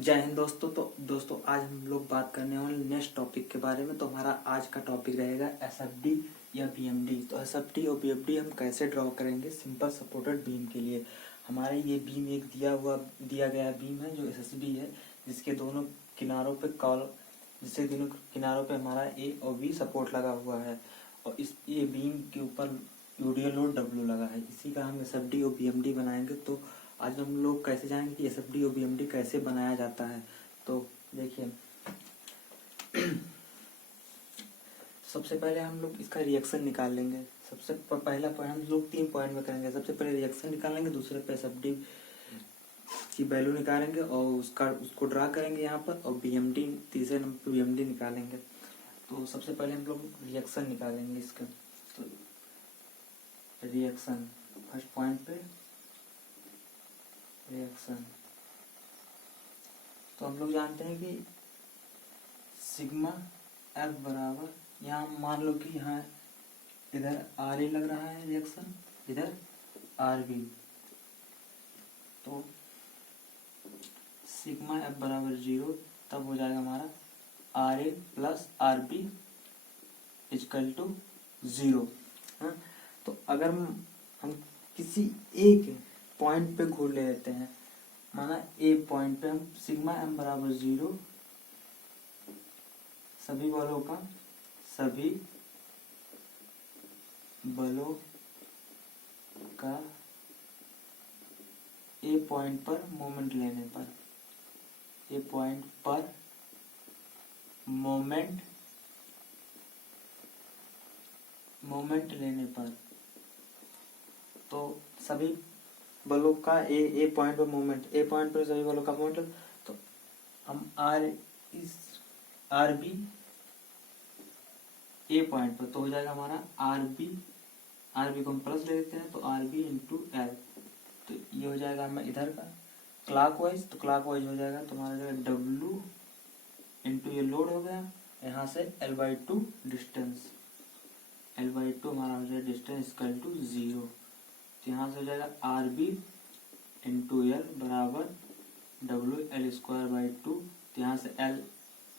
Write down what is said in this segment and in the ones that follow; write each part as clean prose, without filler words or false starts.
जय हिंद दोस्तों। तो दोस्तों आज हम लोग बात करने वाले नेक्स्ट टॉपिक के बारे में। तो हमारा आज का टॉपिक रहेगा एसएफडी या बीएमडी। तो एसएफडी और बीएमडी हम कैसे ड्रॉ करेंगे सिंपल सपोर्टेड बीम के लिए। हमारे ये बीम एक दिया गया बीम है जो एसएसबी है, जिसके दोनों किनारों पे हमारा ए और बी सपोर्ट लगा हुआ है और ये बीम के ऊपर यूडीएल लोड डब्ल्यू लगा है। इसी का हम एसएफडी और बीएमडी बनाएंगे। तो आज हम लोग कैसे जानेंगे कि एसएफडी और बीएमडी कैसे बनाया जाता है। तो देखिए सबसे पहले हम लोग इसका रिएक्शन निकाल लेंगे। सबसे पहला पॉइंट हम लोग 3 पॉइंट में करेंगे। सबसे पहले रिएक्शन निकालेंगे, दूसरे पे एसएफडी की वैल्यू निकालेंगे और उसको ड्रा करेंगे यहाँ पर, और बीएमडी तीसरे नंबर पे बीएमडी निकालेंगे। तो सबसे पहले हम लोग रिएक्शन निकालेंगे इसका। तो रिएक्शन फर्स्ट पॉइंट पे रिएक्शन, तो हम लोग जानते हैं कि सिग्मा एफ बराबर, यहाँ मान लो कि यहाँ इधर आर ए लग रहा है रिएक्शन, इधर आर बी। तो सिग्मा एफ बराबर 0, तब हो जाएगा हमारा R A plus R B is equal to 0। तो अगर हम किसी एक पॉइंट पे घूर ले लेते हैं, माना ए पॉइंट पे हम सिग्मा एम बराबर 0 सभी बलों का ए पॉइंट पर मोमेंट लेने पर, ए पॉइंट पर मोमेंट लेने पर, तो सभी बलों का ए पॉइंट पर मोमेंट, ए पॉइंट पर सभी बलों का मोमेंट, तो हम आर बी ए पॉइंट पर, तो हो जाएगा हमारा आर बी को हम प्लस ले लेते हैं, तो आर बी इंटू एल। तो ये हो जाएगा हमें इधर का क्लॉकवाइज, तो क्लॉकवाइज हो जाएगा तो हमारा डब्लू इंटू ये लोड हो गया, यहाँ से L/2 डिस्टेंस, L/2 हमारा हो जाएगा डिस्टेंस इक्वल टू 0। तो यहाँ से हो जाएगा आर बी इंटू एल बराबर डब्ल्यू एल स्क्वायर बाई 2। तो यहाँ से एल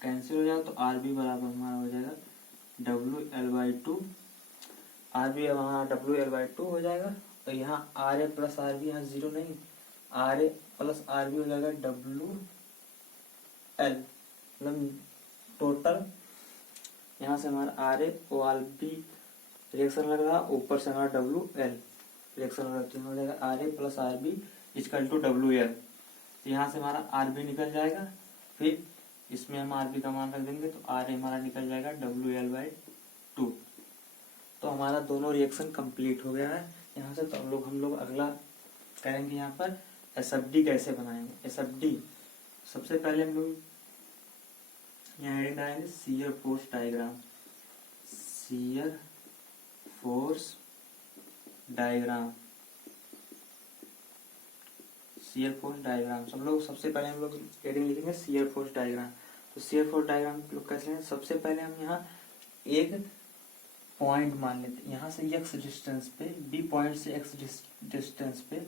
कैंसिल हो जाएगा, तो आर बी बराबर हमारा हो जाएगा WL/2। आर बी हमारा WL/2 हो जाएगा। तो यहाँ R A plus R B, यहाँ 0 नहीं, R A plus R B हो जाएगा WL, मतलब टोटल यहाँ से हमारा R A or R B reaction लग रहा, ऊपर से हमारा WL रिएक्शन लग रहा, हो जाएगा R A plus R B is equal to WL। तो यहाँ से हमारा आर बी निकल जाएगा, फिर इसमें हम आर बी का मान रख देंगे, तो आर ए हमारा निकल जाएगा WL/2। तो हमारा दोनों रिएक्शन कंप्लीट हो गया है यहाँ से। तो हम लोग अगला करेंगे यहाँ पर एसएफडी कैसे बनाएंगे। एसएफडी सबसे पहले हम लोग यहाँ हेडिंग डालेंगे shear force diagram, shear force diagram, shear force diagram. सब लोग सबसे पहले हम लोग हेडिंग लिखेंगे शियर फोर्स डायग्राम। तो शियर फोर्स डायग्राम लोग कैसे लेंगे, सबसे पहले हम यहाँ एक पॉइंट मान लेते हैं, यहाँ से x डिस्टेंस पे, बी पॉइंट से x डिस्टेंस पे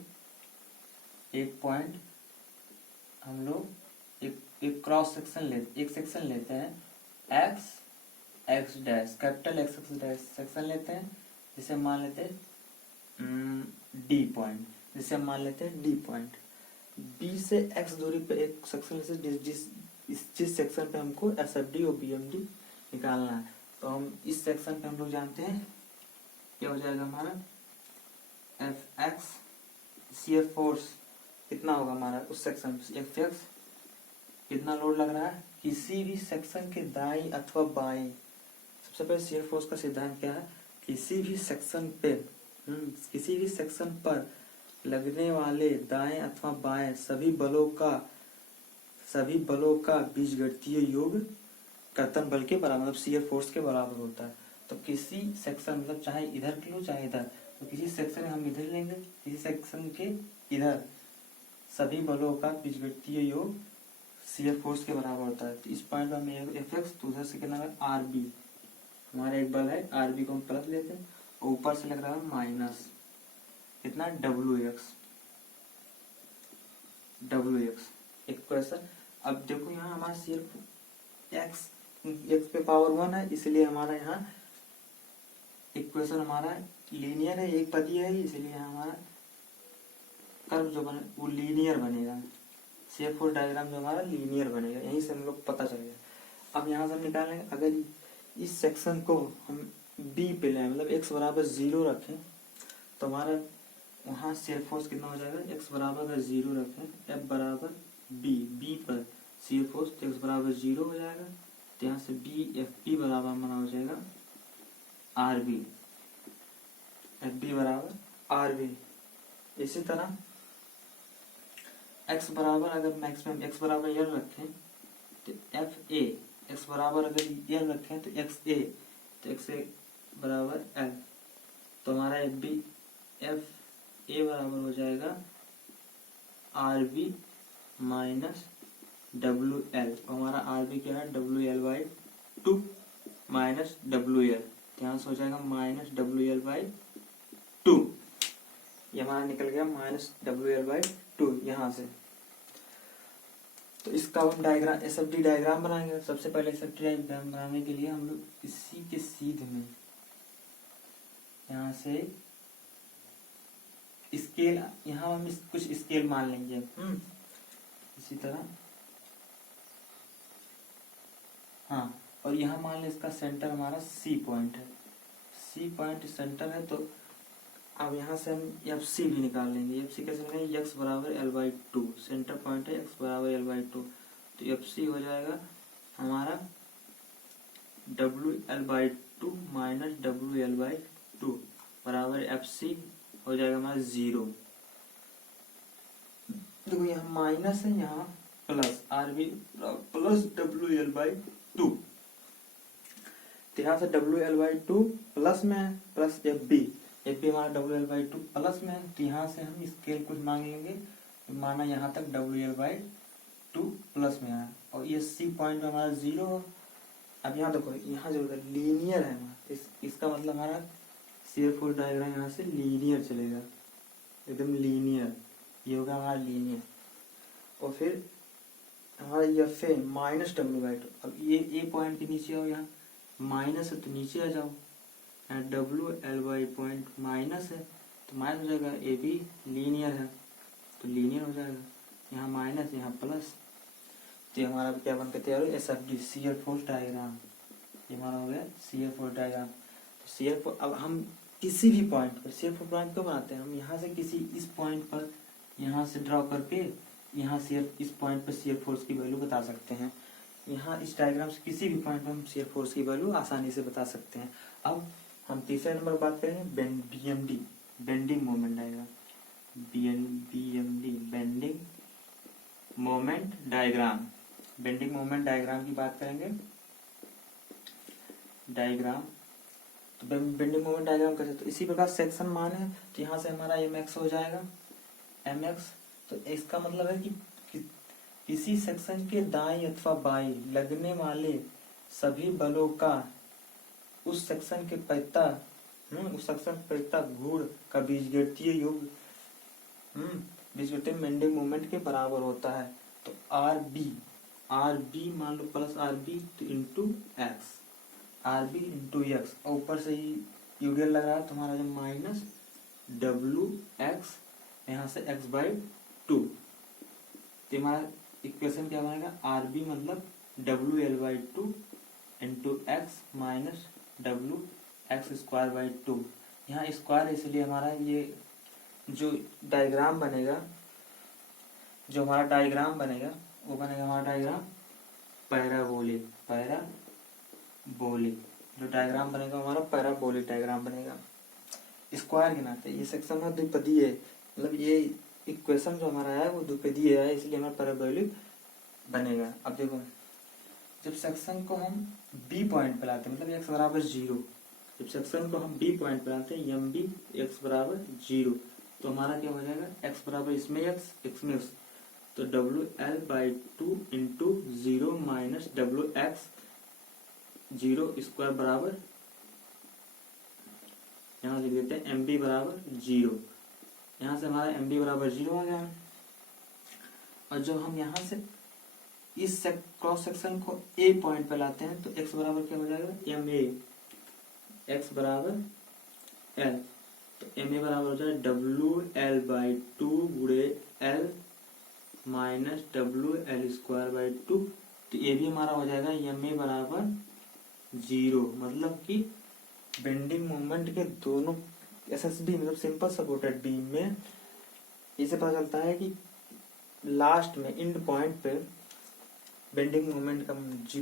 एक पॉइंट हम लोग एक क्रॉस सेक्शन एक सेक्शन लेते हैं x dash, capital x dash section लेते हैं, जिसे मान लेते हैं डी पॉइंट, जिसे मान लेते हैं डी पॉइंट। बी से x दूरी पे एक सेक्शन लेते, जिस सेक्शन पे हमको एसएफडी और बीएमडी निकालना है। तो हम इस सेक्शन पे हम लोग जानते हैं क्या हो जाएगा हमारा एफ एक्स, शियर फोर्स कितना होगा हमारा उस सेक्शन पे, एफ एक्स कितना लोड लग रहा है किसी भी सेक्शन के दाईं अथवा बाएं। सबसे पहले शियर फोर्स का सिद्धांत क्या है, किसी भी सेक्शन पर लगने वाले दाएं अथवा बाएं सभी बलों का बीजगणितीय योग कर्तन बल के बराबर, मतलब शियर फोर्स के बराबर होता है। तो किसी सेक्शन, मतलब चाहे इधर लो चाहे इधर, तो किसी सेक्शन हम इधर लेंगे, किसी सेक्शन के इधर सभी बलों का बीजगणितीय योग शियर फोर्स के बराबर होता है। तो इस पॉइंट पर हमें एफ एक्स, तो उधर से कितना है आर बी, हमारा एक बल है आर बी को हम प्लस लेते हैं, और ऊपर से लग रहा है माइनस कितना डब्ल्यू एक्स, एक क्वेश्चन अब देखो यहाँ हमारा सिर्फ एक्स पे पावर 1 है, इसलिए हमारा यहाँ इक्वेशन हमारा लीनियर है, एक पदी है, इसलिए हमारा कर्व जो बने वो लीनियर बनेगा। शेप फोर्स डायग्राम जो हमारा लीनियर बनेगा, यहीं से हम लोग पता चल गया। अब यहाँ से हम निकालेंगे, अगर इस सेक्शन को हम बी पे लें, मतलब एक्स बराबर 0 रखें, तो हमारा वहाँ शेप फोर्स कितना हो जाएगा, एक्स बराबर अगर 0 रखें, एफ बराबर बी पर शेप फोर्स, तो एक्स बराबर 0 हो जाएगा, तो यहाँ से बी एफ बी बराबर हमारा हो जाएगा आर बी, एफ बी बराबर आर बी। इसी तरह x बराबर अगर मैक्सिमम x बराबर एल रखें, तो एफ ए, एक्स बराबर अगर एल रखें तो एक्स ए, तो एक्स ए बराबर एल, तो हमारा एफ बी एफ ए बराबर हो जाएगा R B minus W L. हमारा आर बी क्या है, W L by 2 minus W L, यहाँ से हो जाएगा माइनस डब्ल्यू एल बाई 2। ये हमारा निकल गया माइनस डब्ल्यू एल बाई 2 यहाँ से। तो इसका हम डायग्राम एसएफडी डायग्राम बनाएंगे। सबसे पहले एसएफडी डायग्राम बनाने के लिए हम लोग इसी के सीधे में यहाँ से स्केल, यहाँ हम कुछ स्केल मान लेंगे। इसी तरह हाँ, और यहाँ मान लें इसका सेंटर हमारा सी पॉइंट है, सी पॉइंट सेंटर है। तो अब यहाँ से हम एफ सी भी निकाल लेंगे। एफ सी कैसे निकालेंगे, एक्स बराबर एल बाई 2, सेंटर पॉइंट है एक्स बराबर एल बाई 2, तो एफ सी हो जाएगा हमारा W L by 2 minus W L by 2 बराबर एफ सी हो जाएगा हमारा 0। देखो यहाँ माइनस है, यहाँ plus, R B plus W L by 2, तो यहाँ से डब्ल्यू एल बाई 2 प्लस में है, प्लस एफ बी हमारा डब्ल्यू एल बाई 2 प्लस में है, तो यहाँ से हम स्केल कुछ मांग लेंगे, तो माना यहाँ तक डब्ल्यू एल बाई 2 प्लस में है, और ये सी पॉइंट हमारा 0। अब यहाँ देखो, यहाँ जो लीनियर है हमारा, इसका मतलब हमारा शेयर फोर्स डायग्राम यहाँ से लीनियर चलेगा, एकदम लीनियर, ये होगा हमारा लीनियर। और फिर हमारा F A minus W by 2, अब ये ए पॉइंट के नीचे आओ, यहाँ माइनस है तो नीचे आ जाओ, W L Y point minus है तो माइनस हो जाएगा, ए बी लीनियर है तो लीनियर हो जाएगा, यहाँ माइनस यहाँ प्लस, तो ये हमारा क्या बनकर तैयार हो, S F D shear force diagram, ये हमारा हो गया शियर फोर्स डायग्राम। तो शियर फोर्स, अब हम किसी भी पॉइंट पर शियर फोर्स पॉइंट क्यों बनाते हैं, हम यहाँ से किसी इस पॉइंट पर यहाँ से ड्रॉ करके यहाँ शेयर इस पॉइंट पर शियर फोर्स की वैल्यू बता सकते हैं। यहाँ इस डायग्राम से किसी भी पॉइंट पर हम शियर फोर्स की वैल्यू आसानी से बता सकते हैं। अब हम तीसरे नंबर बात करेंगे BMD, bending moment diagram, BMD bending moment diagram. Bending moment diagram की बात करेंगे, डायग्राम तो बेंडिंग मोमेंट डायग्राम कैसे, तो इसी प्रकार सेक्शन मान है, तो यहाँ से हमारा एम एक्स हो जाएगा, एम एक्स, तो इसका मतलब है कि किसी सेक्शन के दाएं अथवा बाएं लगने वाले सभी बलों का उस सेक्शन के पैता उस सेक्शन पैता गुण का बीजगणितीय योग बीजगणितीय बेंडिंग मोमेंट के बराबर होता है। तो आर बी मान लो प्लस आर बी तो into X, R B into X, ऊपर से ही यूडियल लग रहा है तो हमारा जो माइनस डब्ल्यू एक्स, यहाँ से एक्स बाई 2, तो हमारा इक्वेशन क्या बनेगा, आर बी मतलब W L by 2 into x minus W x square by 2। यहाँ स्क्वायर इसलिए हमारा ये जो डायग्राम बनेगा, जो हमारा डायग्राम बनेगा वो बनेगा हमारा डायग्राम पैराबोलिक, जो डायग्राम बनेगा हमारा पैराबोलिक डायग्राम बनेगा स्क्वायर के नाते। ये सेक्शन है द्विपदीय है, मतलब ये इक्वेशन जो हमारा है वो द्विपदीय है, इसलिए हमारा पैराबोलिक बनेगा। अब देखो, जब सेक्शन को हम बी पॉइंट पे लाते हैं, मतलब एक्स बराबर 0, जब सेक्शन को हम बी पॉइंट पे लाते हैं, एम बी एक्स बराबर 0, तो हमारा क्या हो जाएगा, एक्स बराबर इसमें एक्स में एक्स, तो W L by 2 into 0 minus W x 0 square बराबर, यहाँ लिख देते हैं एम बी बराबर 0, यहाँ से हमारा एम बी बराबर 0 आ गया। और जब हम यहाँ से इस क्रॉस सेक्शन को ए पॉइंट पे लाते हैं तो x बराबर क्या हो जाएगा एम ए, x बराबर एल, तो एम ए बराबर हो जाएगा WL/2 गुणे एल माइनस WL²/2। तो ये भी हमारा हो जाएगा एम ए बराबर 0, मतलब कि बेंडिंग मोमेंट के दोनों SSB मतलब सिंपल सपोर्टेड बीम में इसे पता चलता है कि लास्ट में एंड पॉइंट पे बेंडिंग मोमेंट का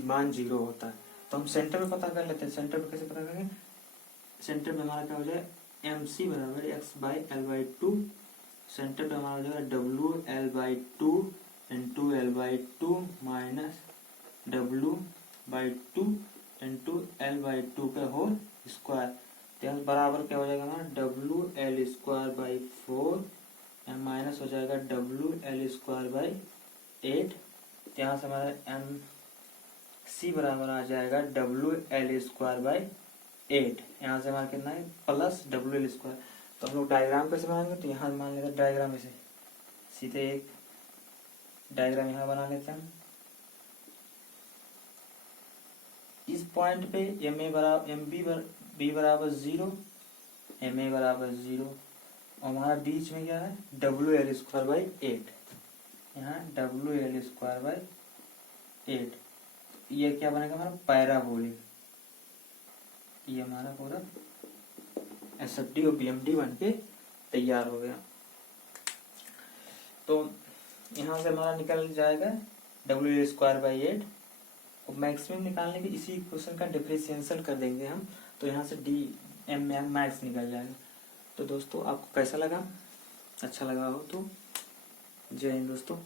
मान 0 होता है। तो हम सेंटर पे पता कर लेते हैं। सेंटर पे कैसे पता करेंगे, सेंटर पे हमारा क्या हो जाए MC बराबर x/L/2, सेंटर पे हमारा हो जाएगा WL/2 into L/2 minus W/2 into L/2 का होल स्क्वायर, तो बराबर क्या हो जाएगा हमारा WL²/4 माइनस हो जाएगा WL²/8। यहाँ से हमारा MC बराबर आ जाएगा WL²/8। यहाँ से हमारा कितना है प्लस WL²। तो हम लोग डायग्राम कैसे बनाएंगे, तो यहाँ मान लेते हैं डायग्राम ऐसे सीधे एक डायग्राम यहाँ बना लेते हैं। इस पॉइंट पे MB बराबर 0, MA बराबर 0 और हमारा बीच में क्या है WL²/8, यहाँ WL²/8। ये क्या बनेगा हमारा पैराबोलिक, ये हमारा पूरा SFD और BMD बन के तैयार हो गया। तो यहाँ से हमारा निकल जाएगा WL²/8 और मैक्सिमम निकालने के इसी क्वेश्चन का डिफरेंशियल कर देंगे हम, तो यहाँ से DM मैक्स निकल जाएगा। तो दोस्तों आपको कैसा लगा, अच्छा लगा हो तो जय हिंद दोस्तों।